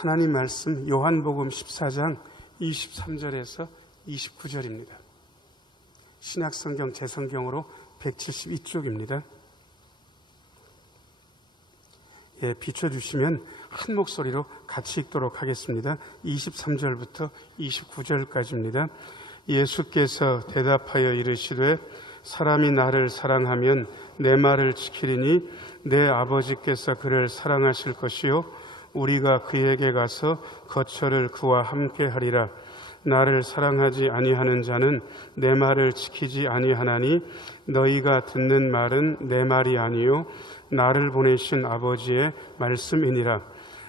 하나님 말씀 요한복음 14장 23절에서 29절입니다. 신약성경 제성경으로 172쪽입니다. 비춰주시면 한 목소리로 같이 읽도록 하겠습니다. 23절부터 29절까지입니다. 예수께서 대답하여 이르시되 사람이 나를 사랑하면 내 말을 지키리니 내 아버지께서 그를 사랑하실 것이요 우리가 그에게 가서 거처를 그와 함께 하리라. 나를 사랑하지 아니하는 자는 내 말을 지키지 아니하나니 너희가 듣는 말은 내 말이 아니요 나를 보내신 아버지의 말씀이니라.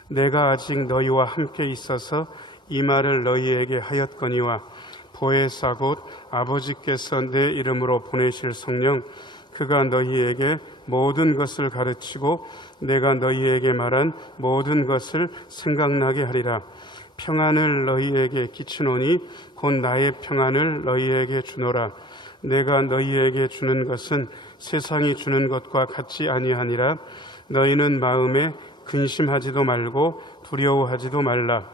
내가 아직 너희와 함께 있어서 이 말을 너희에게 하였거니와 보혜사 곧 아버지께서 내 이름으로 보내실 성령 그가 너희에게 모든 것을 가르치고 내가 너희에게 말한 모든 것을 생각나게 하리라. 평안을 너희에게 끼치노니 곧 나의 평안을 너희에게 주노라. 내가 너희에게 주는 것은 세상이 주는 것과 같이 아니하니라. 너희는 마음에 근심하지도 말고 두려워하지도 말라.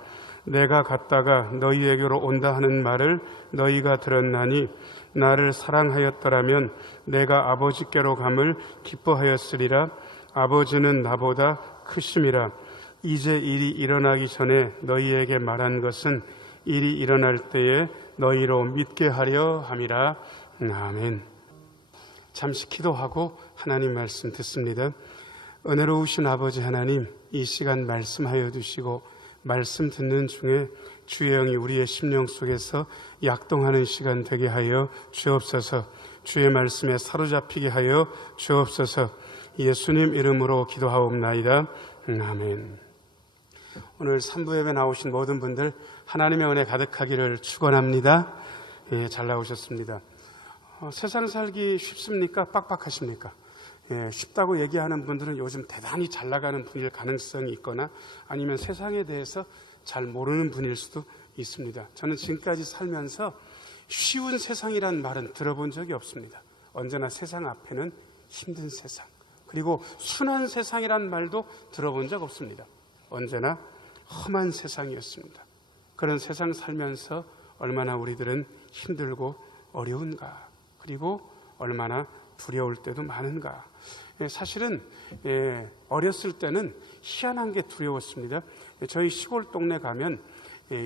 내가 갔다가 너희에게로 온다 하는 말을 너희가 들었나니 나를 사랑하였더라면 내가 아버지께로 감을 기뻐하였으리라. 아버지는 나보다 크심이라. 이제 일이 일어나기 전에 너희에게 말한 것은 일이 일어날 때에 너희로 믿게 하려 함이라. 아멘. 잠시 기도하고 하나님 말씀 듣습니다. 은혜로우신 아버지 하나님, 이 시간 말씀하여 주시고 말씀 듣는 중에 주의 영이 우리의 심령 속에서 약동하는 시간 되게 하여 주옵소서. 주의 말씀에 사로잡히게 하여 주옵소서. 예수님 이름으로 기도하옵나이다. 아멘. 오늘 3부 예배 나오신 모든 분들 하나님의 은혜 가득하기를 축원합니다. 잘 나오셨습니다. 세상 살기 쉽습니까? 빡빡하십니까? 쉽다고 얘기하는 분들은 요즘 대단히 잘 나가는 분일 가능성이 있거나 아니면 세상에 대해서 잘 모르는 분일 수도 있습니다. 저는 지금까지 살면서 쉬운 세상이란 말은 들어본 적이 없습니다. 언제나 세상 앞에는 힘든 세상, 그리고 순한 세상이란 말도 들어본 적 없습니다. 언제나 험한 세상이었습니다. 그런 세상 살면서 얼마나 우리들은 힘들고 어려운가, 그리고 얼마나 두려울 때도 많은가. 사실은 어렸을 때는 희한한 게 두려웠습니다. 저희 시골 동네 가면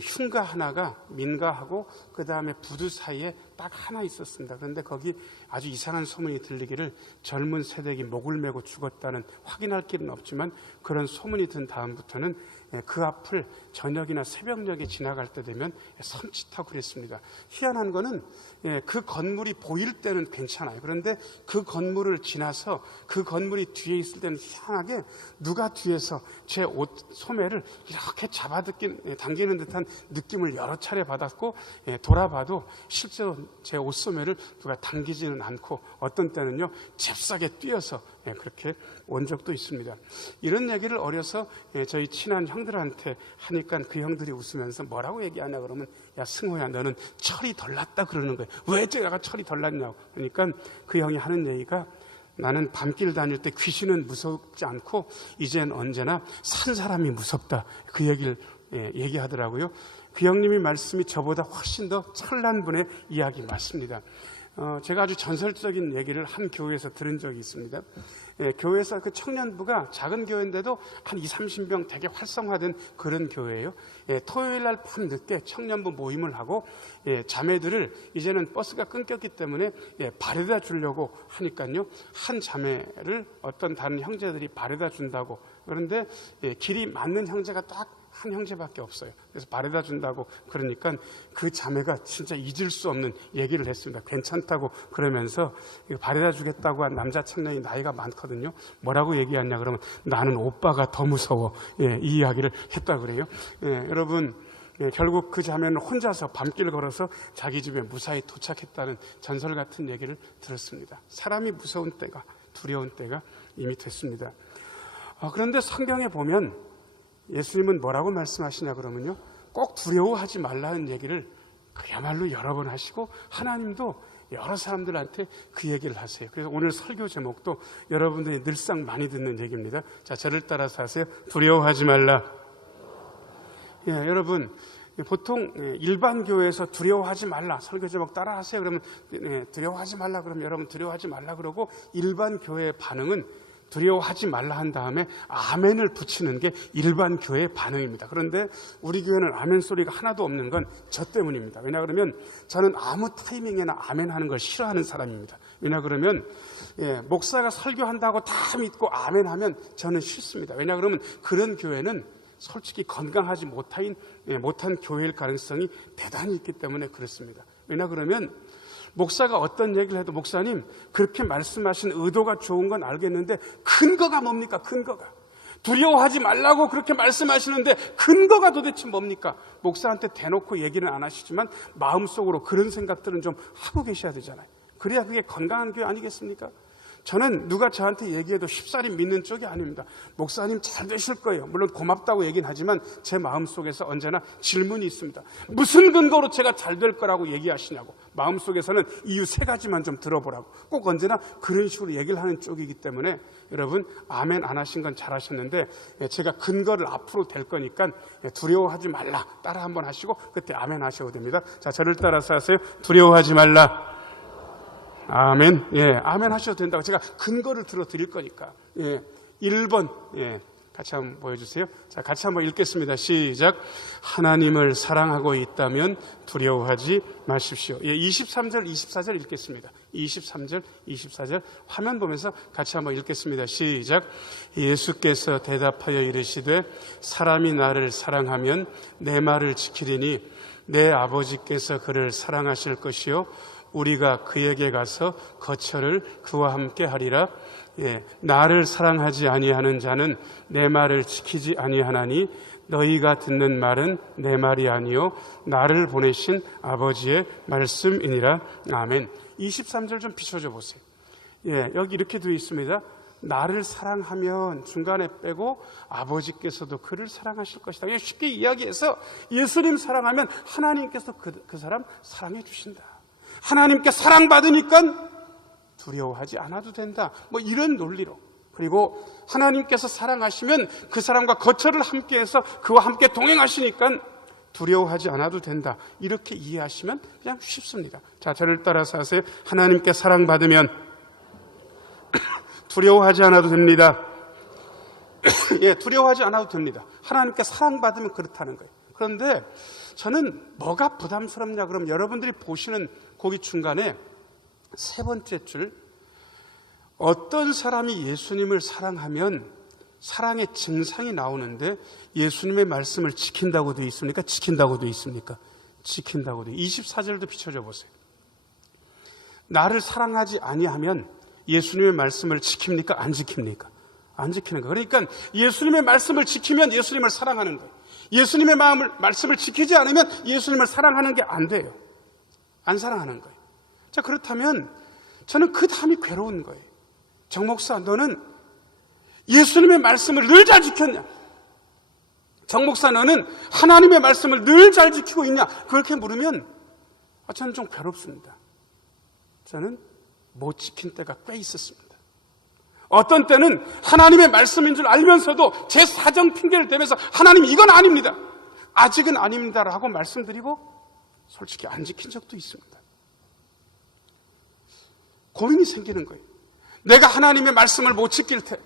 흉가 하나가 민가하고 그 다음에 부두 사이에 딱 하나 있었습니다. 그런데 거기 아주 이상한 소문이 들리기를 젊은 세대기 목을 메고 죽었다는, 확인할 길은 없지만 그런 소문이 든 다음부터는 그 앞을 저녁이나 새벽녘에 지나갈 때 되면 섬찟하고 그랬습니다. 희한한 거는 그 건물이 보일 때는 괜찮아요. 그런데 그 건물을 지나서 그 건물이 뒤에 있을 때는 희한하게 누가 뒤에서 제 옷 소매를 이렇게 당기는 듯한 느낌을 여러 차례 받았고, 돌아봐도 실제로 제 옷 소매를 누가 당기지는 않고 어떤 때는요 잽싸게 뛰어서 그렇게 온 적도 있습니다. 이런 얘기를 어려서 저희 친한 형들한테 하니까 그 형들이 웃으면서 뭐라고 얘기하냐 그러면, 야 승호야 너는 철이 덜 났다 그러는 거예요. 왜 내가 철이 덜 났냐고. 그러니까 그 형이 하는 얘기가, 나는 밤길 다닐 때 귀신은 무섭지 않고 이젠 언제나 산 사람이 무섭다, 그 얘기를 얘기하더라고요. 그 형님이 말씀이 저보다 훨씬 더 찬란 분의 이야기 맞습니다. 제가 아주 전설적인 얘기를 한 교회에서 들은 적이 있습니다. 교회에서 그 청년부가 작은 교회인데도 한 20-30명 되게 활성화된 그런 교회예요. 토요일 날 밤 늦게 청년부 모임을 하고 자매들을, 이제는 버스가 끊겼기 때문에 바래다 주려고 하니까요, 한 자매를 어떤 다른 형제들이 바래다 준다고. 그런데 길이 맞는 형제가 딱 한 형제밖에 없어요. 그래서 바래다 준다고 그러니까 그 자매가 진짜 잊을 수 없는 얘기를 했습니다. 괜찮다고 그러면서 바래다 주겠다고 한 남자 청년이 나이가 많거든요. 뭐라고 얘기하냐 그러면, 나는 오빠가 더 무서워. 이 이야기를 했다 그래요. 여러분, 결국 그 자매는 혼자서 밤길 걸어서 자기 집에 무사히 도착했다는 전설 같은 얘기를 들었습니다. 사람이 무서운 때가, 두려운 때가 이미 됐습니다. 그런데 성경에 보면 예수님은 뭐라고 말씀하시냐 그러면요, 꼭 두려워하지 말라는 얘기를 그야말로 여러 번 하시고, 하나님도 여러 사람들한테 그 얘기를 하세요. 그래서 오늘 설교 제목도 여러분들이 늘상 많이 듣는 얘기입니다. 자, 저를 따라서 하세요. 두려워하지 말라. 여러분, 보통 일반 교회에서 두려워하지 말라, 설교 제목 따라하세요 그러면 두려워하지 말라 그러면 여러분 두려워하지 말라 그러고, 일반 교회의 반응은 두려워하지 말라 한 다음에 아멘을 붙이는 게 일반 교회의 반응입니다. 그런데 우리 교회는 아멘 소리가 하나도 없는 건 저 때문입니다. 왜냐 그러면 저는 아무 타이밍에나 아멘 하는 걸 싫어하는 사람입니다. 왜냐 그러면 목사가 설교한다고 다 믿고 아멘 하면 저는 싫습니다. 왜냐 그러면 그런 교회는 솔직히 건강하지 못한 교회일 가능성이 대단히 있기 때문에 그렇습니다. 왜냐 그러면 목사가 어떤 얘기를 해도 목사님 그렇게 말씀하신 의도가 좋은 건 알겠는데 근거가 뭡니까? 근거가. 두려워하지 말라고 그렇게 말씀하시는데 근거가 도대체 뭡니까? 목사한테 대놓고 얘기는 안 하시지만 마음속으로 그런 생각들은 좀 하고 계셔야 되잖아요. 그래야 그게 건강한 교회 아니겠습니까? 저는 누가 저한테 얘기해도 쉽사리 믿는 쪽이 아닙니다. 목사님 잘 되실 거예요. 물론 고맙다고 얘기는 하지만 제 마음속에서 언제나 질문이 있습니다. 무슨 근거로 제가 잘 될 거라고 얘기하시냐고. 마음속에서는 이유 3가지만 좀 들어보라고. 꼭 언제나 그런 식으로 얘기를 하는 쪽이기 때문에 여러분 아멘 안 하신 건 잘하셨는데 제가 근거를 앞으로 댈 거니까 두려워하지 말라 따라 한번 하시고 그때 아멘 하셔도 됩니다. 자, 저를 따라서 하세요. 두려워하지 말라. 아멘. 아멘 하셔도 된다고. 제가 근거를 들어 드릴 거니까. 1번. 같이 한번 보여주세요. 자, 같이 한번 읽겠습니다. 시작. 하나님을 사랑하고 있다면 두려워하지 마십시오. 23절, 24절 읽겠습니다. 23절, 24절 화면 보면서 같이 한번 읽겠습니다. 시작. 예수께서 대답하여 이르시되 사람이 나를 사랑하면 내 말을 지키리니 내 아버지께서 그를 사랑하실 것이요 우리가 그에게 가서 거처를 그와 함께 하리라. 나를 사랑하지 아니하는 자는 내 말을 지키지 아니하나니 너희가 듣는 말은 내 말이 아니요 나를 보내신 아버지의 말씀이니라. 아멘. 23절 좀 비춰줘 보세요. 여기 이렇게 되어 있습니다. 나를 사랑하면 중간에 빼고 아버지께서도 그를 사랑하실 것이다. 쉽게 이야기해서 예수님 사랑하면 하나님께서 그 사람 사랑해 주신다. 하나님께 사랑받으니까 두려워하지 않아도 된다. 이런 논리로. 그리고 하나님께서 사랑하시면 그 사람과 거처를 함께해서 그와 함께 동행하시니까 두려워하지 않아도 된다. 이렇게 이해하시면 그냥 쉽습니다. 자, 저를 따라서 하세요. 하나님께 사랑받으면 두려워하지 않아도 됩니다. 두려워하지 않아도 됩니다. 하나님께 사랑받으면 그렇다는 거예요. 그런데 저는 뭐가 부담스럽냐 그러면 여러분들이 보시는 거기 중간에 3번째 줄, 어떤 사람이 예수님을 사랑하면 사랑의 증상이 나오는데 예수님의 말씀을 지킨다고 되어 있습니까? 지킨다고 되어 있습니까? 지킨다고 되어 24절도 비춰줘 보세요. 나를 사랑하지 아니하면 예수님의 말씀을 지킵니까? 안 지킵니까? 안 지키는 거예요. 그러니까 예수님의 말씀을 지키면 예수님을 사랑하는 거예요. 예수님의 말씀을 지키지 않으면 예수님을 사랑하는 게 안 돼요. 안 사랑하는 거예요. 자, 그렇다면 저는 그 다음이 괴로운 거예요. 정 목사, 너는 예수님의 말씀을 늘 잘 지켰냐? 정 목사, 너는 하나님의 말씀을 늘 잘 지키고 있냐? 그렇게 물으면 저는 좀 괴롭습니다. 저는 못 지킨 때가 꽤 있었습니다. 어떤 때는 하나님의 말씀인 줄 알면서도 제 사정 핑계를 대면서 하나님 이건 아닙니다. 아직은 아닙니다라고 말씀드리고 솔직히 안 지킨 적도 있습니다. 고민이 생기는 거예요. 내가 하나님의 말씀을 못 지킬 때,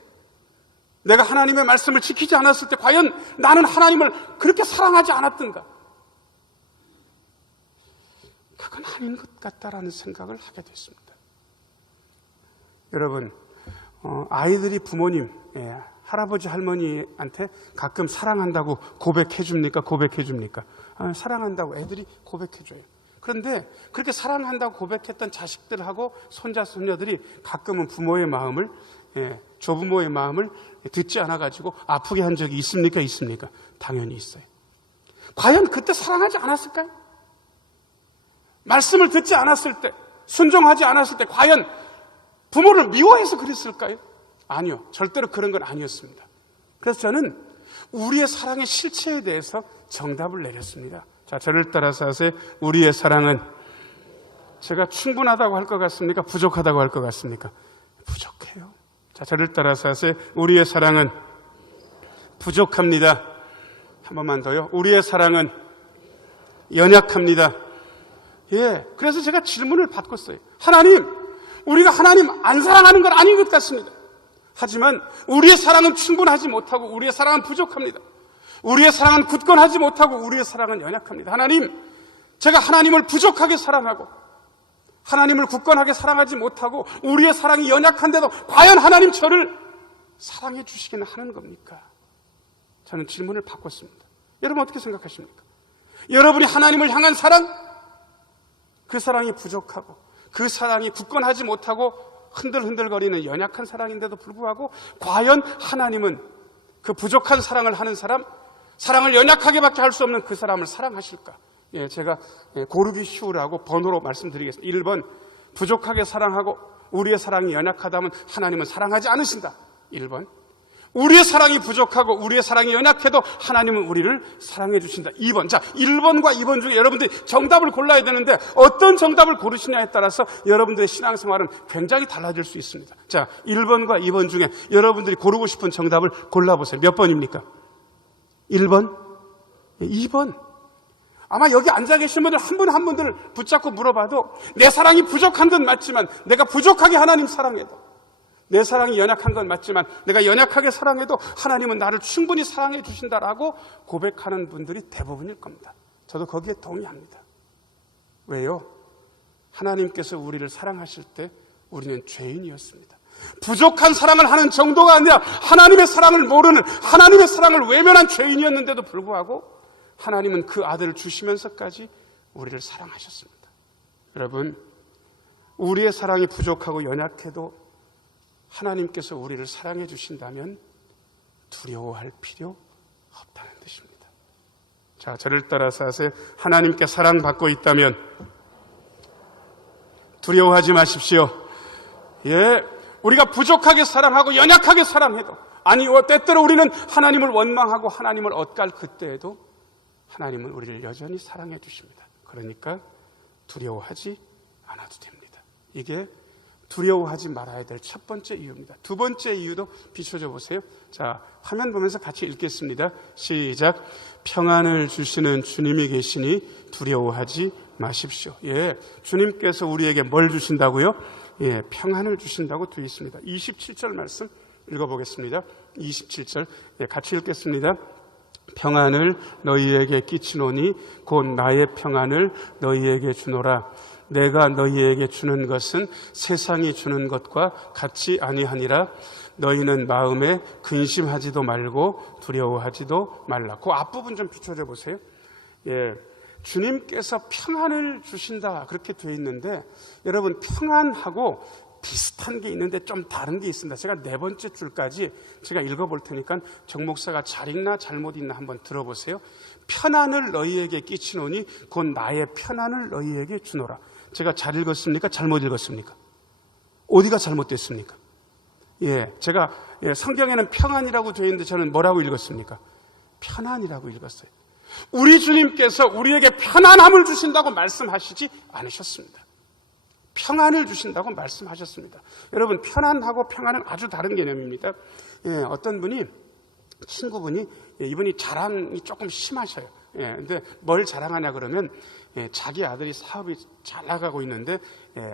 내가 하나님의 말씀을 지키지 않았을 때 과연 나는 하나님을 그렇게 사랑하지 않았던가? 그건 아닌 것 같다라는 생각을 하게 됐습니다. 여러분, 아이들이 부모님, 할아버지 할머니한테 가끔 사랑한다고 고백해 줍니까? 고백해 줍니까? 사랑한다고 애들이 고백해 줘요. 그런데 그렇게 사랑한다고 고백했던 자식들하고 손자 손녀들이 가끔은 부모의 마음을, 조부모의 마음을 듣지 않아가지고 아프게 한 적이 있습니까? 있습니까? 당연히 있어요. 과연 그때 사랑하지 않았을까요? 말씀을 듣지 않았을 때, 순종하지 않았을 때 과연 부모를 미워해서 그랬을까요? 아니요. 절대로 그런 건 아니었습니다. 그래서 저는 우리의 사랑의 실체에 대해서 정답을 내렸습니다. 자, 저를 따라서 하세요. 우리의 사랑은 제가 충분하다고 할 것 같습니까? 부족하다고 할 것 같습니까? 부족해요. 자, 저를 따라서 하세요. 우리의 사랑은 부족합니다. 한 번만 더요. 우리의 사랑은 연약합니다. 예, 그래서 제가 질문을 바꿨어요. 하나님, 우리가 하나님 안 사랑하는 건 아닌 것 같습니다. 하지만 우리의 사랑은 충분하지 못하고 우리의 사랑은 부족합니다. 우리의 사랑은 굳건하지 못하고 우리의 사랑은 연약합니다. 하나님, 제가 하나님을 부족하게 사랑하고 하나님을 굳건하게 사랑하지 못하고 우리의 사랑이 연약한데도 과연 하나님 저를 사랑해 주시기는 하는 겁니까? 저는 질문을 바꿨습니다. 여러분 어떻게 생각하십니까? 여러분이 하나님을 향한 사랑, 그 사랑이 부족하고 그 사랑이 굳건하지 못하고 흔들흔들거리는 연약한 사랑인데도 불구하고 과연 하나님은 그 부족한 사랑을 하는 사람, 사랑을 연약하게밖에 할 수 없는 그 사람을 사랑하실까? 예, 제가 고르기 쉬우라고 번호로 말씀드리겠습니다. 1번, 부족하게 사랑하고 우리의 사랑이 연약하다면 하나님은 사랑하지 않으신다. 1번, 우리의 사랑이 부족하고 우리의 사랑이 연약해도 하나님은 우리를 사랑해 주신다. 2번. 자, 1번과 2번 중에 여러분들이 정답을 골라야 되는데 어떤 정답을 고르시냐에 따라서 여러분들의 신앙생활은 굉장히 달라질 수 있습니다. 자, 1번과 2번 중에 여러분들이 고르고 싶은 정답을 골라보세요. 몇 번입니까? 1번? 2번. 아마 여기 앉아 계신 분들 한 분 한 분들을 붙잡고 물어봐도 내 사랑이 부족한 건 맞지만 내가 부족하게 하나님 사랑해도, 내 사랑이 연약한 건 맞지만 내가 연약하게 사랑해도 하나님은 나를 충분히 사랑해 주신다라고 고백하는 분들이 대부분일 겁니다. 저도 거기에 동의합니다. 왜요? 하나님께서 우리를 사랑하실 때 우리는 죄인이었습니다. 부족한 사랑을 하는 정도가 아니라 하나님의 사랑을 모르는, 하나님의 사랑을 외면한 죄인이었는데도 불구하고 하나님은 그 아들을 주시면서까지 우리를 사랑하셨습니다. 여러분, 우리의 사랑이 부족하고 연약해도 하나님께서 우리를 사랑해 주신다면 두려워할 필요 없다는 뜻입니다. 자, 저를 따라서 하세요. 하나님께 사랑받고 있다면 두려워하지 마십시오. 예, 우리가 부족하게 사랑하고 연약하게 사랑해도, 아니 때때로 우리는 하나님을 원망하고 하나님을 엇갈 그때에도 하나님은 우리를 여전히 사랑해 주십니다. 그러니까 두려워하지 않아도 됩니다. 이게 두려워하지 말아야 될 첫 번째 이유입니다. 두 번째 이유도 비춰줘 보세요. 자, 화면 보면서 같이 읽겠습니다. 시작. 평안을 주시는 주님이 계시니 두려워하지 마십시오. 예, 주님께서 우리에게 뭘 주신다고요? 예, 평안을 주신다고 되어 있습니다. 27절 말씀 읽어보겠습니다. 27절, 예, 같이 읽겠습니다. 평안을 너희에게 끼치노니 곧 나의 평안을 너희에게 주노라. 내가 너희에게 주는 것은 세상이 주는 것과 같이 아니하니라. 너희는 마음에 근심하지도 말고 두려워하지도 말라. 그 앞부분 좀 비춰줘 보세요. 예, 주님께서 평안을 주신다 그렇게 되어 있는데, 여러분 평안하고 비슷한 게 있는데 좀 다른 게 있습니다. 제가 네 번째 줄까지 제가 읽어볼 테니까 정 목사가 잘 읽나 잘못 읽나 한번 들어보세요. 편안을 너희에게 끼치노니 곧 나의 편안을 너희에게 주노라. 제가 잘 읽었습니까? 잘못 읽었습니까? 어디가 잘못됐습니까? 예, 제가 성경에는 평안이라고 되어 있는데 저는 뭐라고 읽었습니까? 편안이라고 읽었어요. 우리 주님께서 우리에게 편안함을 주신다고 말씀하시지 않으셨습니다. 평안을 주신다고 말씀하셨습니다. 여러분, 편안하고 평안은 아주 다른 개념입니다. 예, 어떤 분이, 친구분이, 이분이 자랑이 조금 심하셔요. 예, 근데 뭘 자랑하냐 그러면, 자기 아들이 사업이 잘 나가고 있는데,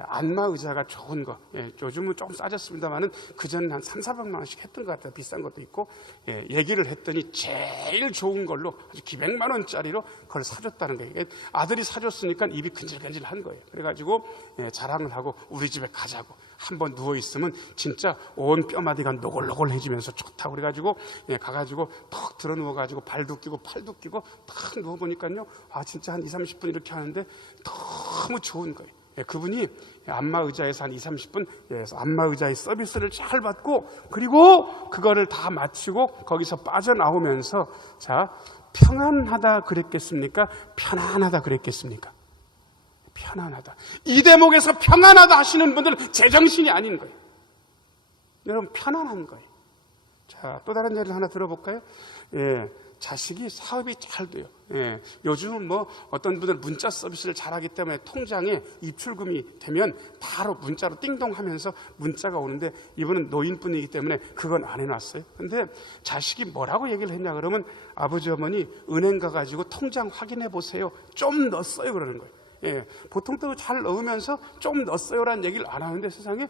안마 의자가 좋은 거, 요즘은 조금 싸졌습니다만은 그전엔 한 300~400만 원씩 했던 것 같아요. 비싼 것도 있고, 얘기를 했더니 제일 좋은 걸로 아주 기백만 원짜리로 그걸 사줬다는 거예요. 아들이 사줬으니까 입이 근질근질한 거예요. 그래가지고 자랑을 하고 우리 집에 가자고, 한번 누워있으면 진짜 온 뼈마디가 노골노골해지면서 좋다고 그래가지고 가가지고 턱 들어 누워가지고 발도 끼고 팔도 끼고 딱 누워보니까요, 아 진짜 한 20~30분 이렇게 하는데 너무 좋은 거예요. 그분이 안마 의자에서 한 20~30분 안마 의자의 서비스를 잘 받고, 그리고 그거를 다 마치고 거기서 빠져나오면서, 자, 평안하다 그랬겠습니까? 편안하다 그랬겠습니까? 편안하다. 이 대목에서 평안하다 하시는 분들은 제정신이 아닌 거예요. 여러분, 편안한 거예요. 자, 또 다른 예를 하나 들어볼까요? 예, 자식이 사업이 잘 돼요. 예, 요즘은 뭐 어떤 분들 문자 서비스를 잘하기 때문에 통장에 입출금이 되면 바로 문자로 띵동 하면서 문자가 오는데, 이분은 노인분이기 때문에 그건 안 해놨어요. 근데 자식이 뭐라고 얘기를 했냐 그러면, 아버지 어머니 은행 가가지고 통장 확인해 보세요, 좀 넣었어요 그러는 거예요. 예, 보통 또 잘 넣으면서 좀 넣었어요라는 얘기를 안 하는데, 세상에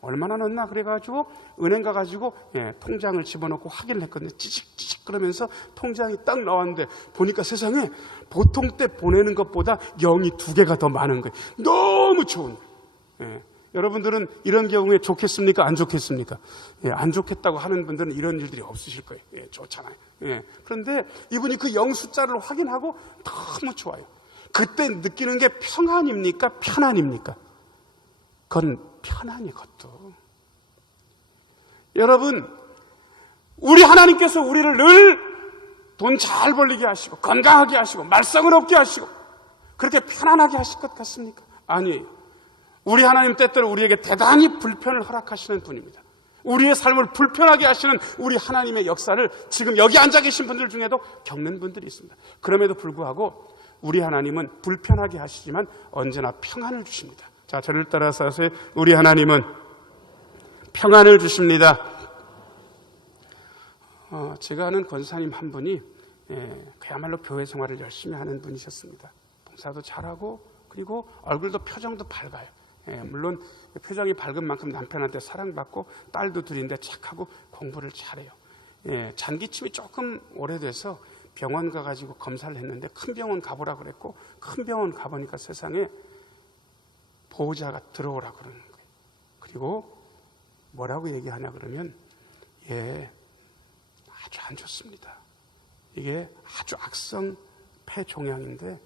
얼마나 넣었나 그래가지고 은행 가가지고 통장을 집어넣고 확인을 했거든요. 찌직찌직 그러면서 통장이 딱 나왔는데, 보니까 세상에 보통 때 보내는 것보다 0이 2개가 더 많은 거예요. 너무 좋은 거예요. 여러분들은 이런 경우에 좋겠습니까? 안 좋겠습니까? 안 좋겠다고 하는 분들은 이런 일들이 없으실 거예요. 좋잖아요. 그런데 이분이 그 0 숫자를 확인하고 너무 좋아요. 그때 느끼는 게 평안입니까? 편안입니까? 그건 편안이것도. 여러분, 우리 하나님께서 우리를 늘 돈 잘 벌리게 하시고 건강하게 하시고 말썽을 없게 하시고 그렇게 편안하게 하실 것 같습니까? 아니에요. 우리 하나님 때때로 우리에게 대단히 불편을 허락하시는 분입니다. 우리의 삶을 불편하게 하시는 우리 하나님의 역사를 지금 여기 앉아 계신 분들 중에도 겪는 분들이 있습니다. 그럼에도 불구하고 우리 하나님은 불편하게 하시지만 언제나 평안을 주십니다. 자, 저를 따라서 하세요. 우리 하나님은 평안을 주십니다. 제가 아는 권사님 한 분이 그야말로 교회 생활을 열심히 하는 분이셨습니다. 봉사도 잘하고 그리고 얼굴도 표정도 밝아요. 물론 표정이 밝은 만큼 남편한테 사랑받고 딸도 둘인데 착하고 공부를 잘해요. 잔기침이 조금 오래돼서 병원 가가지고 검사를 했는데 큰 병원 가보라 그랬고, 큰 병원 가보니까 세상에 보호자가 들어오라 그러는 거예요. 그리고 뭐라고 얘기하냐 그러면, 아주 안 좋습니다. 이게 아주 악성 폐종양인데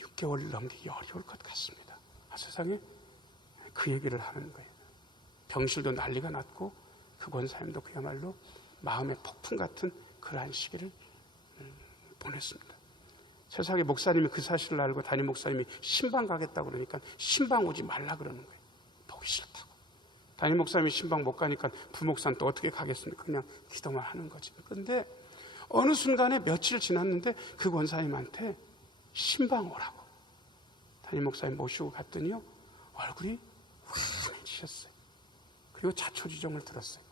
6개월 넘기기 어려울 것 같습니다. 세상에 그 얘기를 하는 거예요. 병실도 난리가 났고 그 권사님도 그야말로 마음의 폭풍 같은 그러한 시기를 보냈습니다. 세상에 목사님이 그 사실을 알고 담임 목사님이 신방 가겠다고 그러니까 신방 오지 말라 그러는 거예요. 보기 싫다고. 담임 목사님이 신방 못 가니까 부목사는 또 어떻게 가겠습니까? 그냥 기도만 하는 거지. 그런데 어느 순간에 며칠 지났는데 그 권사님한테 신방 오라고 담임 목사님 모시고 갔더니요, 얼굴이 환해지셨어요. 그리고 자초지종을 들었어요.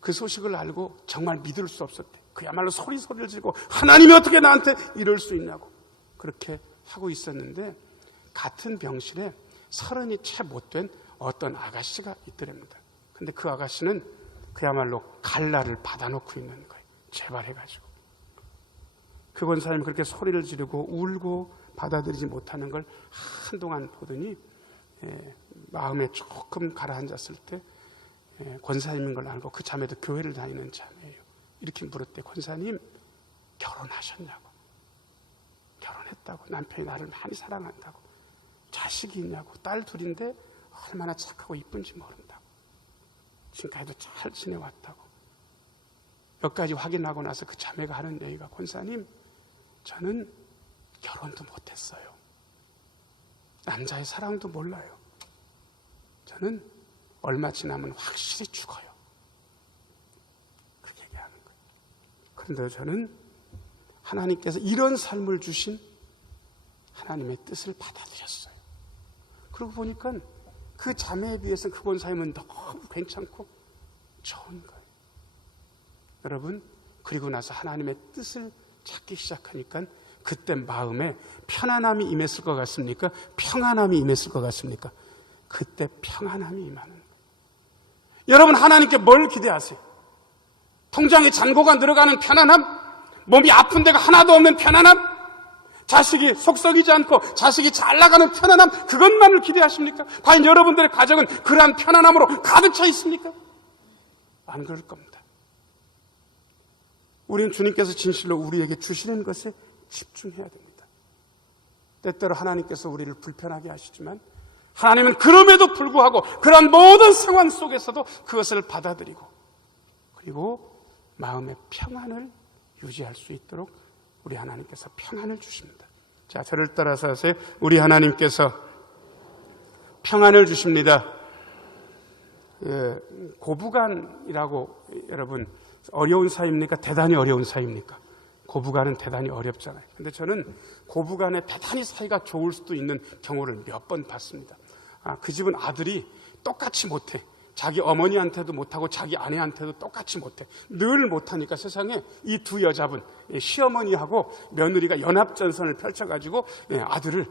그 소식을 알고 정말 믿을 수 없었대. 그야말로 소리를 지르고 하나님이 어떻게 나한테 이럴 수 있냐고 그렇게 하고 있었는데, 같은 병실에 30이 채 못된 어떤 아가씨가 있더랍니다. 근데 그 아가씨는 그야말로 갈라를 받아놓고 있는 거예요. 재발해가지고. 그 권사님이 그렇게 소리를 지르고 울고 받아들이지 못하는 걸 한동안 보더니 마음에 조금 가라앉았을 때 권사님인 걸 알고, 그 자매도 교회를 다니는 자매예요. 이렇게 물었대. 권사님, 결혼하셨냐고. 결혼했다고. 남편이 나를 많이 사랑한다고. 자식이 있냐고. 딸 둘인데 얼마나 착하고 이쁜지 모른다고. 지금까지도 잘 지내왔다고. 몇 가지 확인하고 나서 그 자매가 하는 얘기가, 권사님, 저는 결혼도 못했어요. 남자의 사랑도 몰라요. 저는 얼마 지나면 확실히 죽어요. 그렇게 얘기하는 거예요. 그런데 저는 하나님께서 이런 삶을 주신 하나님의 뜻을 받아들였어요. 그러고 보니까 그 자매에 비해서 그 권사님은 너무 괜찮고 좋은 거예요. 여러분, 그리고 나서 하나님의 뜻을 찾기 시작하니까 그때 마음에 편안함이 임했을 것 같습니까? 평안함이 임했을 것 같습니까? 그때 평안함이 임하는 거예요. 여러분, 하나님께 뭘 기대하세요? 통장에 잔고가 늘어가는 편안함? 몸이 아픈 데가 하나도 없는 편안함? 자식이 속썩이지 않고 자식이 잘 나가는 편안함? 그것만을 기대하십니까? 과연 여러분들의 가정은 그러한 편안함으로 가득 차 있습니까? 안 그럴 겁니다. 우리는 주님께서 진실로 우리에게 주시는 것에 집중해야 됩니다. 때때로 하나님께서 우리를 불편하게 하시지만 하나님은 그럼에도 불구하고 그런 모든 상황 속에서도 그것을 받아들이고 그리고 마음의 평안을 유지할 수 있도록 우리 하나님께서 평안을 주십니다. 자, 저를 따라서 하세요. 우리 하나님께서 평안을 주십니다. 고부간이라고 여러분 어려운 사이입니까? 대단히 어려운 사이입니까? 고부간은 대단히 어렵잖아요. 근데 저는 고부간에 대단히 사이가 좋을 수도 있는 경우를 몇 번 봤습니다. 그 집은 아들이 똑같이 못해. 자기 어머니한테도 못하고 자기 아내한테도 똑같이 못해. 늘 못하니까 세상에 이 두 여자분, 시어머니하고 며느리가 연합전선을 펼쳐가지고 아들을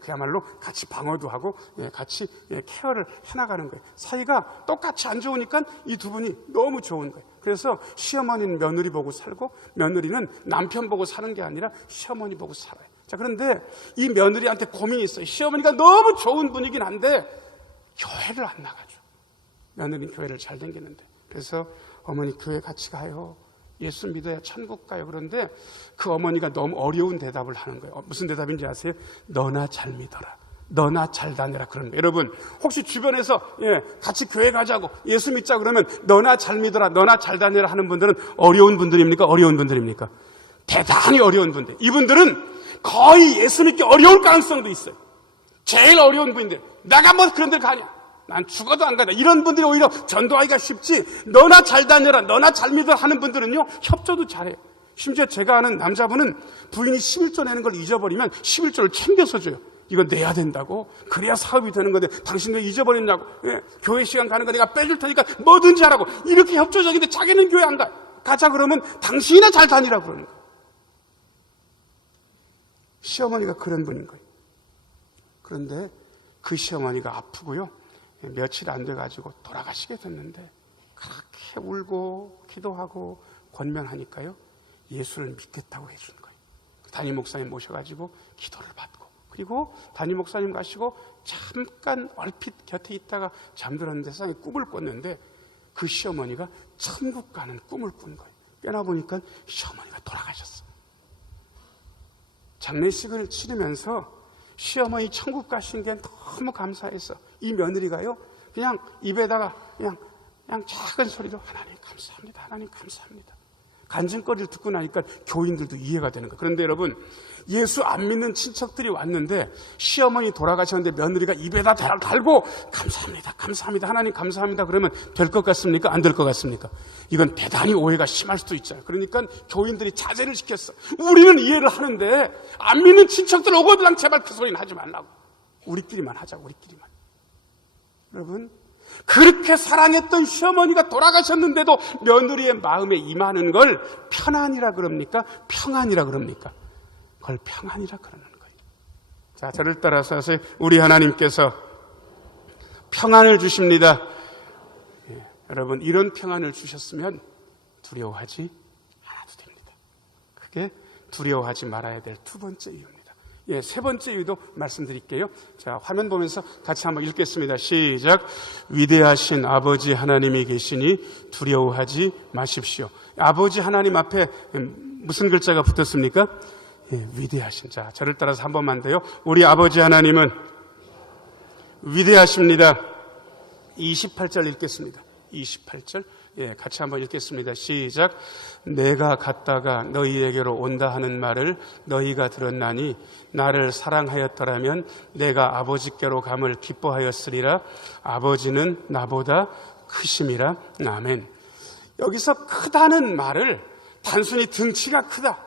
그야말로 같이 방어도 하고 같이 케어를 해나가는 거예요. 사이가 똑같이 안 좋으니까 이 두 분이 너무 좋은 거예요. 그래서 시어머니는 며느리 보고 살고 며느리는 남편 보고 사는 게 아니라 시어머니 보고 살아요. 자, 그런데 이 며느리한테 고민이 있어요. 시어머니가 너무 좋은 분이긴 한데 교회를 안 나가죠. 며느리는 교회를 잘 다니는데. 그래서 어머니 교회 같이 가요. 예수 믿어야 천국 가요. 그런데 그 어머니가 너무 어려운 대답을 하는 거예요. 무슨 대답인지 아세요? 너나 잘 믿어라. 너나 잘 다녀라. 그런 거예요. 여러분 혹시 주변에서 같이 교회 가자고 예수 믿자 그러면 너나 잘 믿어라. 너나 잘 다녀라 하는 분들은 어려운 분들입니까? 어려운 분들입니까? 대단히 어려운 분들. 이분들은 거의 예수 믿기 어려울 가능성도 있어요. 제일 어려운 분인데 내가 뭐 그런 데 가냐. 난 죽어도 안 가다. 이런 분들이 오히려 전도하기가 쉽지. 너나 잘 다녀라, 너나 잘 믿어라 하는 분들은요 협조도 잘해요. 심지어 제가 아는 남자분은 부인이 11조 내는 걸 잊어버리면 11조를 챙겨서 줘요. 이거 내야 된다고. 그래야 사업이 되는 건데 당신 왜 잊어버렸냐고. 교회 시간 가는 거 내가 빼줄 테니까 뭐든지 하라고. 이렇게 협조적인데 자기는 교회 안 가. 가자 그러면 당신이나 잘 다니라고 그러는 거예요. 시어머니가 그런 분인 거예요. 그런데 그 시어머니가 아프고요. 며칠 안 돼가지고 돌아가시게 됐는데 그렇게 울고 기도하고 권면하니까요. 예수를 믿겠다고 해준 거예요. 담임 목사님 모셔가지고 기도를 받고 그리고 담임 목사님 가시고 잠깐 얼핏 곁에 있다가 잠들었는데 세상에 꿈을 꿨는데 그 시어머니가 천국 가는 꿈을 꾼 거예요. 깨어나보니까 시어머니가 돌아가셨어요. 장례식을 치르면서 시어머니 천국 가신 게 너무 감사해서 이 며느리가요 그냥 입에다가 그냥 작은 소리로 하나님 감사합니다. 하나님 감사합니다. 간증거리를 듣고 나니까 교인들도 이해가 되는 거예요. 그런데 여러분 예수 안 믿는 친척들이 왔는데 시어머니 돌아가셨는데 며느리가 입에다 달고 감사합니다. 감사합니다. 하나님 감사합니다. 그러면 될 것 같습니까? 안 될 것 같습니까? 이건 대단히 오해가 심할 수도 있잖아요. 그러니까 교인들이 자제를 시켰어. 우리는 이해를 하는데 안 믿는 친척들 오거들랑 제발 그 소리는 하지 말라고. 우리끼리만 하자고. 우리끼리만. 여러분 그렇게 사랑했던 시어머니가 돌아가셨는데도 며느리의 마음에 임하는 걸 편안이라 그럽니까? 평안이라 그럽니까? 그걸 평안이라 그러는 거예요. 자, 저를 따라서 하세요. 우리 하나님께서 평안을 주십니다. 여러분 이런 평안을 주셨으면 두려워하지 않아도 됩니다. 그게 두려워하지 말아야 될 두 번째 이유입니다. 세 번째 이유도 말씀드릴게요. 자, 화면 보면서 같이 한번 읽겠습니다. 시작. 위대하신 아버지 하나님이 계시니 두려워하지 마십시오. 아버지 하나님 앞에 무슨 글자가 붙었습니까? 위대하신. 자, 저를 따라서 한 번만 더요. 우리 아버지 하나님은 위대하십니다. 28절 읽겠습니다. 28절. 같이 한번 읽겠습니다. 시작. 내가 갔다가 너희에게로 온다 하는 말을 너희가 들었나니 나를 사랑하였더라면 내가 아버지께로 감을 기뻐하였으리라. 아버지는 나보다 크심이라. 아멘. 여기서 크다는 말을 단순히 등치가 크다,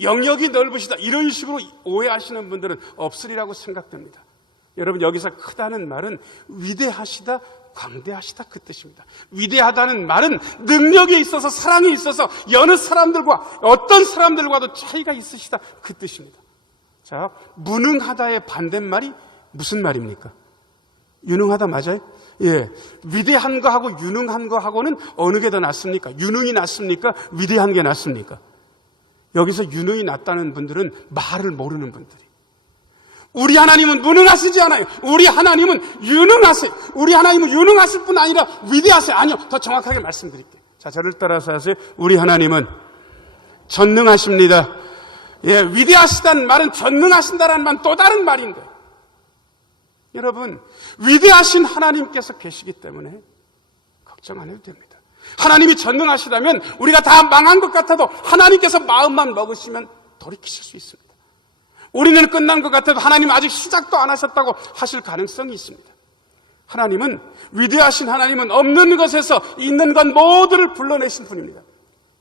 영역이 넓으시다 이런 식으로 오해하시는 분들은 없으리라고 생각됩니다. 여러분 여기서 크다는 말은 위대하시다, 광대하시다 그 뜻입니다. 위대하다는 말은 능력에 있어서 사랑에 있어서 여느 사람들과 어떤 사람들과도 차이가 있으시다 그 뜻입니다. 자, 무능하다의 반대말이 무슨 말입니까? 유능하다 맞아요? 위대한 거하고 유능한 거하고는 어느 게 더 낫습니까? 유능이 낫습니까? 위대한 게 낫습니까? 여기서 유능이 낫다는 분들은 말을 모르는 분들이. 우리 하나님은 무능하시지 않아요. 우리 하나님은 유능하세요. 우리 하나님은 유능하실 뿐 아니라 위대하세요. 아니요, 더 정확하게 말씀드릴게요. 자, 저를 따라서 하세요. 우리 하나님은 전능하십니다. 위대하시다는 말은 전능하신다라는 말은 또 다른 말인데, 여러분 위대하신 하나님께서 계시기 때문에 걱정 안 해도 됩니다. 하나님이 전능하시다면 우리가 다 망한 것 같아도 하나님께서 마음만 먹으시면 돌이키실 수 있습니다. 우리는 끝난 것 같아도 하나님 아직 시작도 안 하셨다고 하실 가능성이 있습니다. 하나님은, 위대하신 하나님은 없는 것에서 있는 것 모두를 불러내신 분입니다.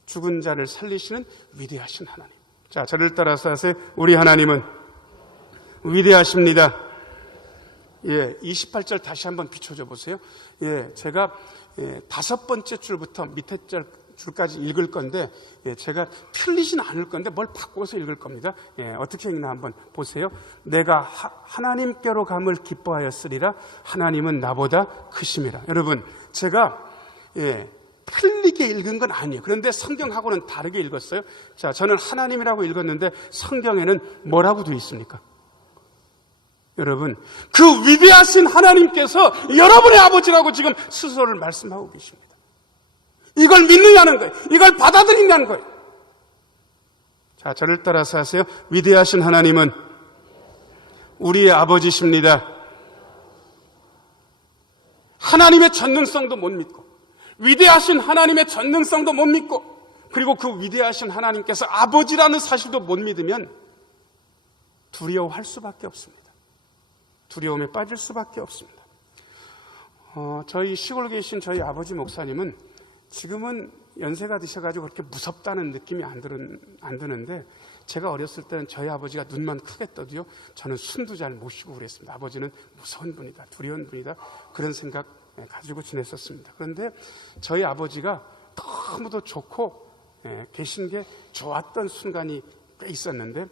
죽은 자를 살리시는 위대하신 하나님. 자, 저를 따라서 하세요. 우리 하나님은 위대하십니다. 예, 28절 다시 한번 비춰줘 보세요. 예, 제가 5번째 줄부터 밑에 줄까지 읽을 건데, 예, 제가 틀리진 않을 건데 뭘 바꿔서 읽을 겁니다. 예, 어떻게 읽나 한번 보세요. 내가 하나님께로 감을 기뻐하였으리라. 하나님은 나보다 크심이라. 여러분, 제가 틀리게 읽은 건 아니에요. 그런데 성경하고는 다르게 읽었어요. 자, 저는 하나님이라고 읽었는데 성경에는 뭐라고 되어 있습니까? 여러분, 그 위대하신 하나님께서 여러분의 아버지라고 지금 스스로를 말씀하고 계십니다. 이걸 믿느냐는 거예요. 이걸 받아들이냐는 거예요. 자, 저를 따라서 하세요. 위대하신 하나님은 우리의 아버지십니다. 하나님의 전능성도 못 믿고, 위대하신 하나님의 전능성도 못 믿고, 그리고 그 위대하신 하나님께서 아버지라는 사실도 못 믿으면 두려워할 수밖에 없습니다. 두려움에 빠질 수밖에 없습니다. 저희 시골에 계신 저희 아버지 목사님은 지금은 연세가 드셔가지고 그렇게 무섭다는 느낌이 안 드는데, 제가 어렸을 때는 저희 아버지가 눈만 크게 떠도요, 저는 숨도 잘 못 쉬고 그랬습니다. 아버지는 무서운 분이다, 두려운 분이다, 그런 생각 가지고 지냈었습니다. 그런데 저희 아버지가 너무도 좋고 계신 게 좋았던 순간이 꽤 있었는데,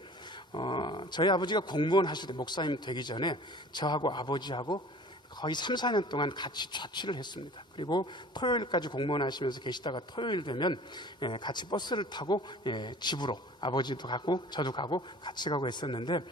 저희 아버지가 공무원 하실 때, 목사님 되기 전에 저하고 아버지하고 거의 3, 4년 동안 같이 자취를 했습니다. 그리고 토요일까지 공무원 하시면서 계시다가 토요일 되면 같이 버스를 타고 집으로, 아버지도 가고 저도 가고 같이 가고 했었는데,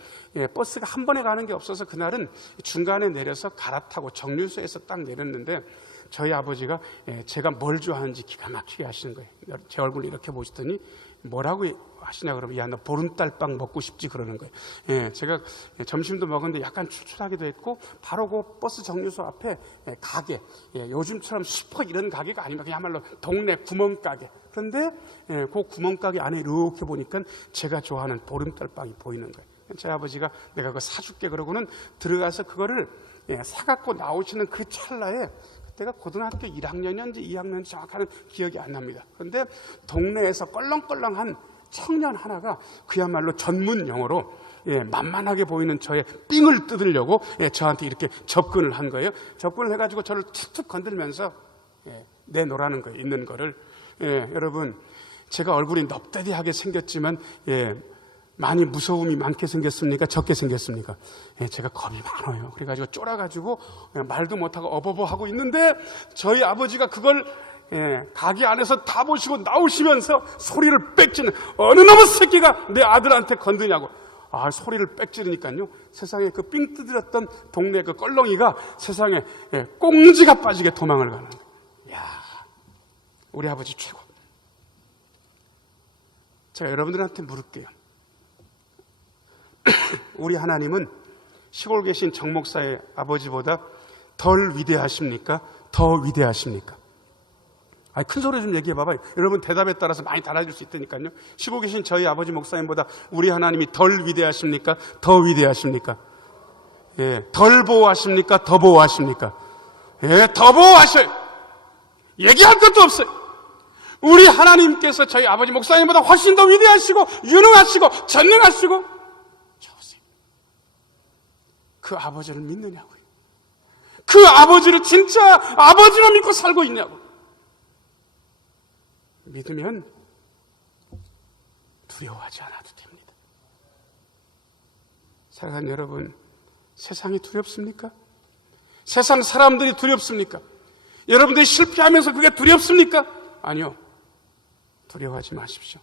버스가 한 번에 가는 게 없어서 그날은 중간에 내려서 갈아타고 정류소에서 딱 내렸는데, 저희 아버지가 제가 뭘 좋아하는지 기가 막히게 하시는 거예요. 제 얼굴을 이렇게 보시더니 뭐라고 하시냐 그러면, 야, 너 보름달빵 먹고 싶지, 그러는 거예요. 제가 점심도 먹었는데 약간 출출하기도 했고, 바로 그 버스 정류소 앞에 가게, 요즘처럼 슈퍼 이런 가게가 아니고 그야말로 동네 구멍가게. 그런데 그 구멍가게 안에 이렇게 보니까 제가 좋아하는 보름달빵이 보이는 거예요. 제 아버지가 내가 그거 사줄게 그러고는 들어가서 그거를 사갖고 나오시는 그 찰나에, 그때가 고등학교 1학년인지 2학년인지 정확한 기억이 안 납니다. 그런데 동네에서 껄렁껄렁한 청년 하나가 그야말로 전문 용어로 만만하게 보이는 저의 삥을 뜯으려고 저한테 이렇게 접근을 한 거예요. 접근을 해가지고 저를 툭툭 건들면서 내놓으라는 거예요, 있는 거를. 여러분, 제가 얼굴이 넙대대하게 생겼지만 많이 무서움이 많게 생겼습니까? 적게 생겼습니까? 제가 겁이 많아요. 그래가지고 쫄아가지고 말도 못하고 어버버 하고 있는데, 저희 아버지가 그걸 가게 안에서 다 보시고 나오시면서 소리를 빽지는, 어느 놈의 새끼가 내 아들한테 건드냐고. 소리를 빽지르니까요, 세상에 그 삥 뜯으렸던 동네 그 껄렁이가 세상에 꽁지가 빠지게 도망을 가는 거예요. 이야, 우리 아버지 최고. 제가 여러분들한테 물을게요. 우리 하나님은 시골 계신 정 목사의 아버지보다 덜 위대하십니까? 더 위대하십니까? 큰 소리 좀 얘기해 봐봐요. 여러분 대답에 따라서 많이 달라질 수 있다니까요. 시골 계신 저희 아버지 목사님보다 우리 하나님이 덜 위대하십니까? 더 위대하십니까? 덜 보호하십니까? 더 보호하십니까? 더 보호하셔요. 얘기할 것도 없어요. 우리 하나님께서 저희 아버지 목사님보다 훨씬 더 위대하시고 유능하시고 전능하시고, 그 아버지를 믿느냐고요. 그 아버지를 진짜 아버지로 믿고 살고 있냐고. 믿으면 두려워하지 않아도 됩니다. 사랑하는 여러분, 세상이 두렵습니까? 세상 사람들이 두렵습니까? 여러분들이 실패하면서 그게 두렵습니까? 아니요. 두려워하지 마십시오.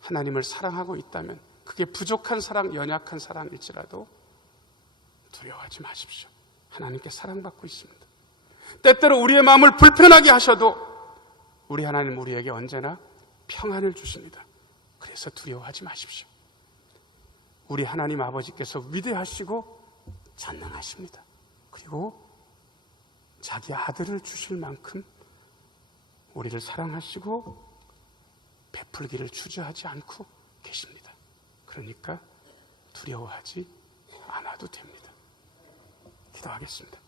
하나님을 사랑하고 있다면, 그게 부족한 사랑, 연약한 사랑일지라도 두려워하지 마십시오. 하나님께 사랑받고 있습니다. 때때로 우리의 마음을 불편하게 하셔도 우리 하나님 우리에게 언제나 평안을 주십니다. 그래서 두려워하지 마십시오. 우리 하나님 아버지께서 위대하시고 전능하십니다. 그리고 자기 아들을 주실 만큼 우리를 사랑하시고 베풀기를 주저하지 않고 계십니다. 그러니까 두려워하지 않아도 됩니다. 기도하겠습니다.